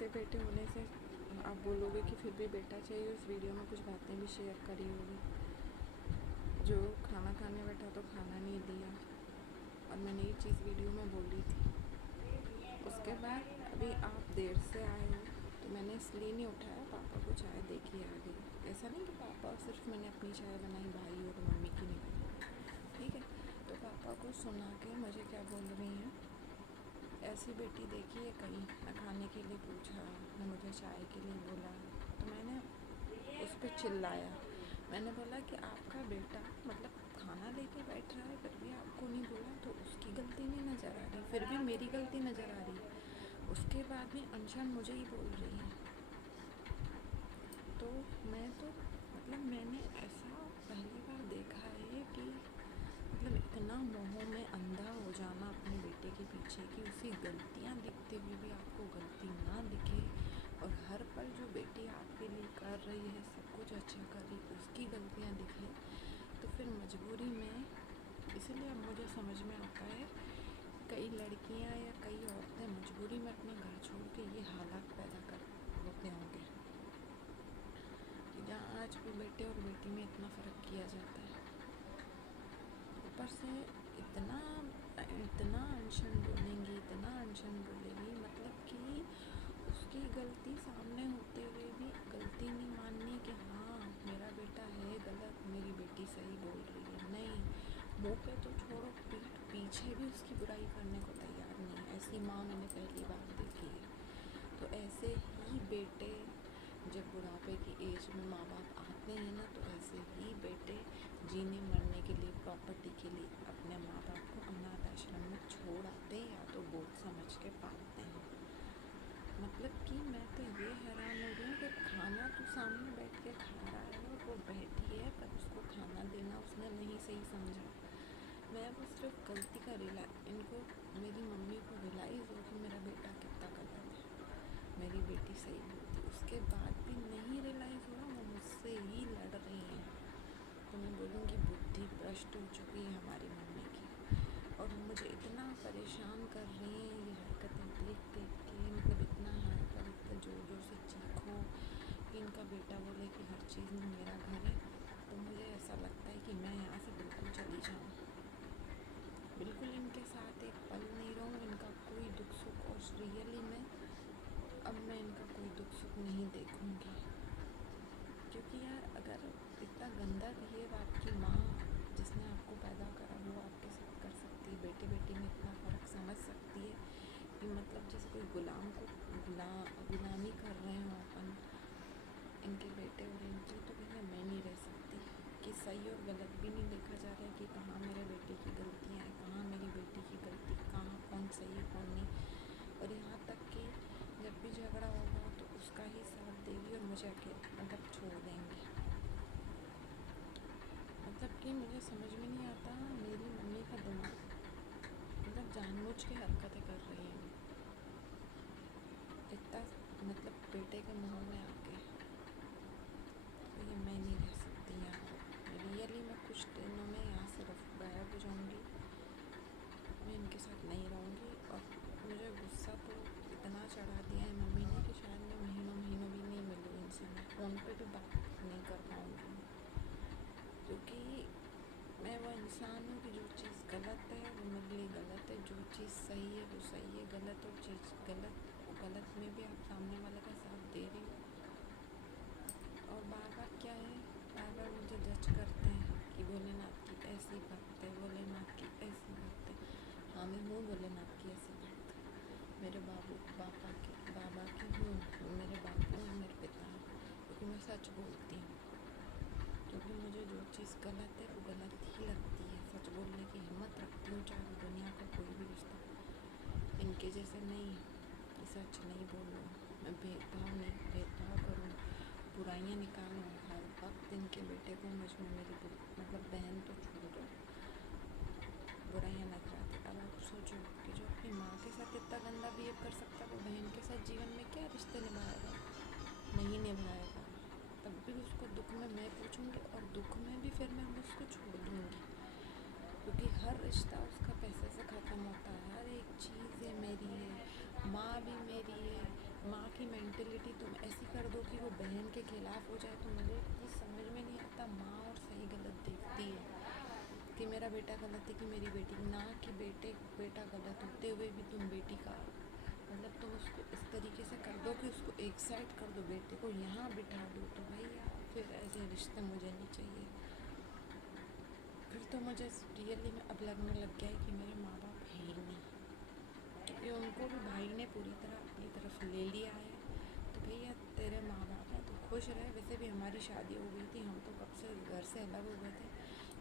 ऐसे बेटे होने से आप बोलोगे कि फिर भी बेटा चाहिए। उस वीडियो में कुछ बातें भी शेयर करी होगी, जो खाना खाने बैठा तो खाना नहीं दिया, और मैंने ये चीज़ वीडियो में बोली थी। उसके बाद अभी आप देर से आए हो तो मैंने इसलिए नहीं उठाया, पापा को चाय दे के आ गई। ऐसा नहीं कि पापा सिर्फ मैंने अपनी चाय बनाई, भाई हो तो मम्मी की नहीं बनाई, ठीक है। तो पापा को सुना के मुझे क्या बोल रही हैं, ऐसी बेटी देखी है कहीं, न खाने के लिए पूछा न मुझे चाय के लिए बोला। तो मैंने उस पर चिल्लाया। मैंने बोला कि आपका बेटा मतलब खाना लेके बैठ रहा है फिर भी आपको नहीं बोला, तो उसकी गलती नहीं नज़र आ रही, फिर भी मेरी गलती नज़र आ रही है। उसके बाद भी अनशन मुझे ही बोल रही है। तो मैं तो मतलब मैंने ऐसा पहली बार देखा है कि मतलब इतना मोह में अंधा हो जाना अपने बेटे के पीछे कि उसकी गलतियां दिखते हुए भी आपको गलती ना दिखे, और हर पल जो बेटी आपके लिए कर रही है, सब कुछ अच्छा कर रही, उसकी गलतियां दिखे, तो फिर मजबूरी में। इसलिए अब मुझे समझ में आता है कई लड़कियां या कई औरतें मजबूरी में अपना घर छोड़ के ये हालात पैदा कर होते होंगे कि जहाँ आज भी बेटे और बेटी में इतना फ़र्क किया जाता है। ऊपर से इतना इतना अनशन बोलेंगी, इतना अनशन बोलेगी, मतलब कि उसकी गलती सामने होते हुए भी गलती नहीं माननी कि हाँ मेरा बेटा है गलत, मेरी बेटी सही बोल रही है। नहीं, मुँह पे तो छोड़ो, पीठ पीछे भी उसकी बुराई करने को तैयार नहीं। ऐसी माँ मैंने पहली बार देखी है। तो ऐसे ही बेटे जब बुढ़ापे की एज में माँ बाप आते हैं ना, तो ऐसे ही बेटे जीने मरने के लिए, प्रॉपर्टी के लिए अपने माँ बाप को अनाथ आश्रम में छोड़ आते हैं या तो बोझ समझ के पालते हैं। मतलब कि मैं तो ये हैरान हो रही हूँ कि खाना तो सामने बैठ के खा रहा है और वो बैठी है, पर उसको खाना देना उसने नहीं सही समझा। मैं वो सिर्फ गलती का इनको मेरी मम्मी को रियलाइज़ हो कि मेरा बेटा कितना गलत है, मेरी बेटी सही बोलती, उसके बाद भी नहीं रियलाइज़ हुआ, वो मुझसे ही लड़ रही हैं। तो मैं बोलूँगी बुद्धि भ्रष्ट हो चुकी है हमारी मम्मी की, और वो मुझे इतना परेशान कर रही हैं ये हरकतें देख देख के। मतलब इतना हाइपर, इतना ज़ोर ज़ोर से चीखो कि इनका बेटा बोले कि हर चीज़ में मेरा घर है, तो मुझे ऐसा लगता है कि मैं यहाँ से बिल्कुल चली जाऊँ, बिल्कुल इनके साथ एक पल नहीं रहूँ, इनका कोई दुख सुख। और रियली में अब मैं इनका कोई दुख सुख नहीं देखूँगी, क्योंकि यार अगर इतना गंदा बिहेव आपकी माँ जिसने आपको पैदा करा वो आपके साथ कर सकती है, बेटे बेटी में इतना फ़र्क समझ सकती है कि मतलब जैसे कोई गुलाम को गुलामी कर रहे हो अपन इनके बेटे और इनकी, तो भैया मैं नहीं रह सकती कि सही और गलत भी नहीं देखा जा रहा है कि कहाँ मेरे बेटे की गलतियाँ हैं, कहाँ मेरी बेटी की गलती, कहाँ कौन सही कौन नहीं। और यहाँ तक कि जब भी झगड़ा होगा तो उसका ही साथ देगी और मुझे मतलब छोड़ देंगी। मतलब कि मुझे समझ में नहीं आता मेरी मम्मी का दिमाग मतलब जानबूझ के हरकतें कर रही है इतना, मतलब बेटे के मुँह में आके। तो ये मैं नहीं रह सकती यहाँ। रियली मैं कुछ दिनों में यहाँ से गायब हो जाऊँगी, मैं इनके साथ नहीं रहूँगी। और मुझे गुस्सा तो इतना चढ़ा दिया है मम्मी ने कि शायद मैं महीनों महीनों भी नहीं मिलूँ इनसे, मैं फ़ोन पे भी बात नहीं कर पाऊँगी, क्योंकि मैं वो इंसान हूँ कि जो चीज़ गलत है वो मेरे लिए गलत है, जो चीज़ सही है वो सही है, गलत और चीज़ गलत में भी आप सामने वाले का साथ दे रही हो। और बार बार क्या है, बार बार मुझे जज करते हैं कि भोलेनाथ की ऐसी भक्त है, भोलेनाथ की ऐसी भक्त है। हाँ मैं हूँ भोलेनाथ की ऐसी भक्त, मेरे बाबा की हूँ, मेरे बापू हैं, मेरे पिता हैं, क्योंकि मैं सच बोलती हूँ, क्योंकि मुझे जो चीज़ गलत है वो गलत ही लगती है। सच बोलने की हिम्मत रखती हूँ, चाहे दुनिया का कोई भी रिश्ता इनके जैसे नहीं कि सच नहीं बोलूँ, मैं भेदभाव करूँ, बुराइयाँ निकालूँ हर वक्त इनके बेटे को मुझ में मेरी मतलब बहन तो छोड़ दो, बुराइयाँ नजर आती। अब आप सोचो कि जो अपनी माँ के साथ इतना गंदा बिहेव कर सकता है वो बहन के साथ जीवन में क्या रिश्ते निभाएगा, नहीं निभाएगा। तब भी उसको दुख में मैं पूछूंगी और दुख में भी फिर मैं उसको छोड़ दूँगी, क्योंकि हर रिश्ता उसका पैसे से ख़त्म होता है। हर एक चीज़ है मेरी है, माँ भी मेरी है, माँ की मेंटेलिटी तुम ऐसी कर दो कि वो बहन के खिलाफ हो जाए। तो मुझे ये समझ में नहीं आता, माँ और सही गलत देखती है कि मेरा बेटा गलत है कि मेरी बेटी ना, कि बेटा गलत होते हुए भी तुम बेटी का मतलब तुम उसको इस तरीके से कर दो कि उसको एक साइड कर दो, बेटे को यहाँ बिठा दो। तो भैया फिर ऐसे रिश्ते मुझे नहीं चाहिए। फिर तो मुझे रियली में अब लगने लग गया है कि मेरे माँ बाप है ही नहीं, क्योंकि उनको भी भाई ने पूरी तरह अपनी तरफ ले लिया है। तो भैया तेरे माँ बाप हैं, तो खुश रहे। वैसे भी हमारी शादी हो गई थी, हम तो कब से घर से अलग हो गए थे।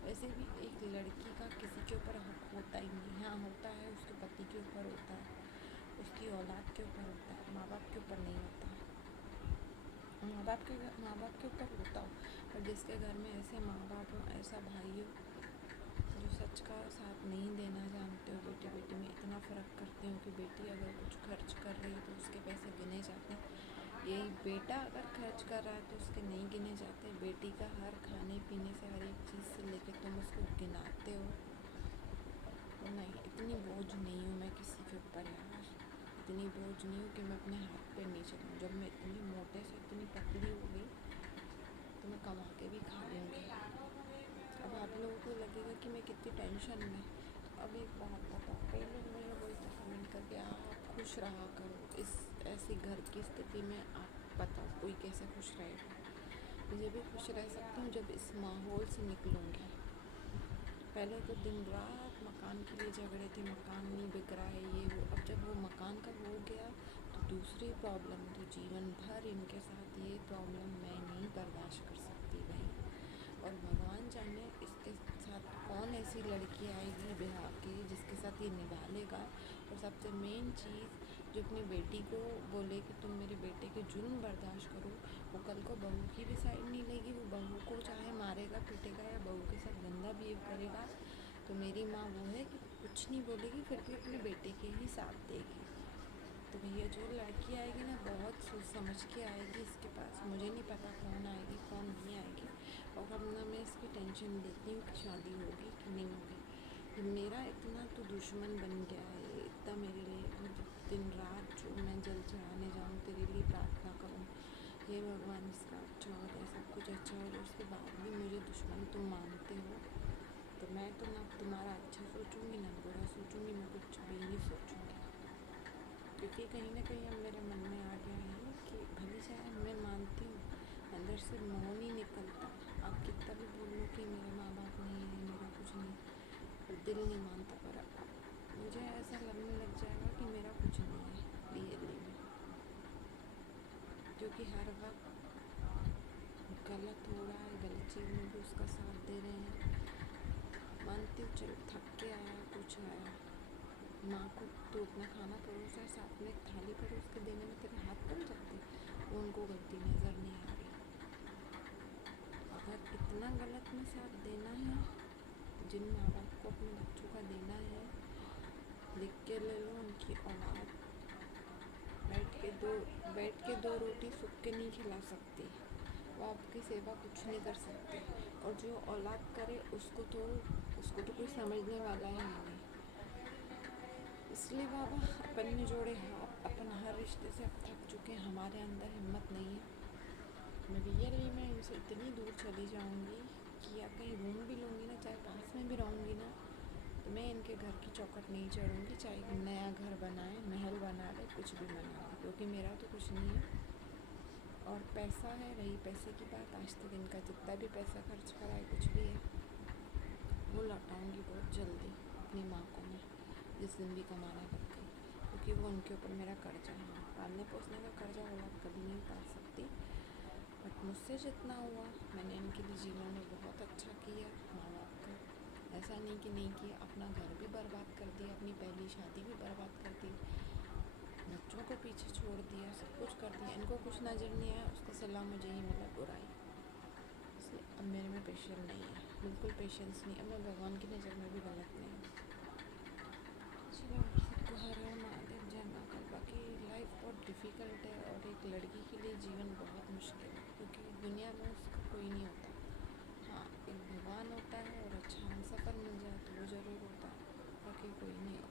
वैसे भी एक लड़की का किसी के ऊपर हक होता ही नहीं। हाँ होता है, उसके पति के ऊपर होता है, उसकी औलाद के ऊपर होता है, माँ बाप के ऊपर नहीं होता है। माँ बाप के ऊपर होता हो, पर जिसके घर में ऐसे माँ बाप हो, ऐसा भाई हो जो सच का साथ नहीं देना जानते हो, बेटी बेटी में इतना फ़र्क करते हो कि बेटी अगर कुछ खर्च कर रही है तो उसके पैसे गिने जाते हैं, यही बेटा अगर खर्च कर रहा है तो उसके नहीं गिने जाते। बेटी का हर खाने पीने से, हर एक चीज़ से लेके तुम उसको गिनाते हो। नहीं, इतनी बोझ नहीं हूँ मैं किसी के ऊपर यार, इतनी बोझ नहीं हूँ कि मैं अपने हाथ पे नहीं चलूँ। जब मैं इतनी मोटे से इतनी पतली हो गई तो मैं कमा के भी खा लूँगी। अब आप लोगों को लगेगा कि मैं कितनी टेंशन में। तो अब एक बात बताओ, कई लोग मुझे बोलते कमेंट करके, आप खुश रहा करो इस ऐसी घर की स्थिति में। आप बताओ कोई कैसे खुश रहेगा? मुझे भी खुश रह सकती हूँ जब इस माहौल से निकलूँगी। पहले तो दिन रात मकान के लिए झगड़े थे, मकान नहीं बिक रहा है, ये वो। अब जब वो मकान का हो गया तो दूसरी प्रॉब्लम, तो जीवन भर इनके साथ ये प्रॉब्लम मैं नहीं बर्दाश्त कर सकती भाई। और भगवान जाने इसके साथ कौन ऐसी लड़की आएगी ब्याह के जिसके साथ ये निभा लेगा। और सबसे मेन चीज़, जो अपनी बेटी को बोले कि तुम मेरे बेटे के जुल्म बर्दाश्त करो, वो कल को बहू की भी साइड नहीं लेगी। वो बहू को चाहे मारेगा पीटेगा या बहू के साथ गंदा बिहेव करेगा, तो मेरी माँ वो है कि कुछ नहीं बोलेगी, फिर भी अपने बेटे के ही साथ देगी। तो भैया जो लड़की आएगी ना, बहुत सोच समझ के आएगी इसके पास। मुझे नहीं पता कौन आएगी कौन नहीं आएगी, और अब ना मैं इसकी टेंशन लेती हूँ कि शादी होगी कि नहीं होगी। ये मेरा इतना तो दुश्मन बन गया है, इतना मेरे लिए मतलब दिन रात जो मैं जल चढ़ाने जाऊँ, तेरे लिए प्रार्थना करूँ, हे भगवान इसका अच्छा हो जाए, सब कुछ अच्छा हो जाए, उसके बाद भी मुझे दुश्मन तुम मानते हो। तो मैं तो ना तुम्हारा अच्छा सोचूंगी ना बुरा सोचूंगी, मैं कुछ भी नहीं सोचूंगी। क्योंकि कहीं ना कहीं अब मेरे मन में आ गया है कि भले चाहे मैं मानती हूँ, अंदर से मोह नहीं निकलता। आप कितना भी बोल लो कि मेरे माँ बाप नहीं है, मेरा कुछ नहीं, पर दिल नहीं मानता। पर मुझे ऐसा लगने लग जाएगा कि मेरा कुछ नहीं है रियली में, क्योंकि हर वक्त गलत हो रहा है, गलत चीज़ में भी उसका साथ दे रहे हैं। मानती हूँ, चलो थक के आया, कुछ आया, माँ को तो अपना खाना परोसा, साथ में थाली परोस के देने में तेरे हाथ बन जाते, वो उनको गलती नज़र नहीं आ रही। अगर इतना गलत में साथ देना है, जिन माँ बाप को अपने बच्चों का देना है, लिख के ले लो, उनकी औलाद बैठ के दो रोटी सूख के नहीं खिला सकती, वो आपकी सेवा कुछ नहीं कर सकती। और जो औलाद करे उसको तो कोई समझने वाला ही नहीं। इसलिए बाबा, अपन ने जोड़े हाथ, अपन हर रिश्ते से अब थक चुके हैं, हमारे अंदर हिम्मत नहीं है। मैं रियली में इनसे इतनी दूर चली जाऊंगी कि या कहीं रूम भी लूँगी ना, चाहे पास में भी रहूँगी ना, तो मैं इनके घर की चौखट नहीं चढ़ूँगी। चाहे नया घर बनाए, महल बना ले, कुछ भी बना ले, क्योंकि मेरा तो कुछ नहीं है। और पैसा है, रही पैसे की बात, आज तक इनका जितना भी पैसा खर्च करा है, कुछ भी है, वो लौटाऊँगी बहुत जल्दी अपनी माँ को मैं, जिस दिन भी कमाने लग गई। क्योंकि वो उनके ऊपर मेरा कर्जा है, पालने पोसने का कर्जा औलाद कभी नहीं उतार सकती। बट मुझसे जितना हुआ मैंने इनके लिए जीवन में बहुत अच्छा किया। माँ बाप का ऐसा नहीं कि नहीं किया, अपना घर भी बर्बाद कर दिया, अपनी पहली शादी भी बर्बाद कर दी, बच्चों को पीछे छोड़ दिया, सब कुछ कर दिया। इनको कुछ नज़र नहीं आया, उसका सलाह मुझे ही मिला, बुराई। इसलिए अब मेरे में पेशेंस नहीं है, बिल्कुल पेशेंस नहीं। अब मैं भगवान की नज़र में भी गलत नहीं हूँ। चलो, सबको हर हर महादेव, जय महाकाल। बाकी लाइफ बहुत डिफ़िकल्ट है, और एक लड़की के लिए जीवन बहुत मुश्किल है, क्योंकि दुनिया में उसका कोई नहीं होता। हाँ, एक भगवान होता है, और अच्छा हम सफ़र मिल जाए तो वो ज़रूर होता है, बाकी कोई नहीं होता।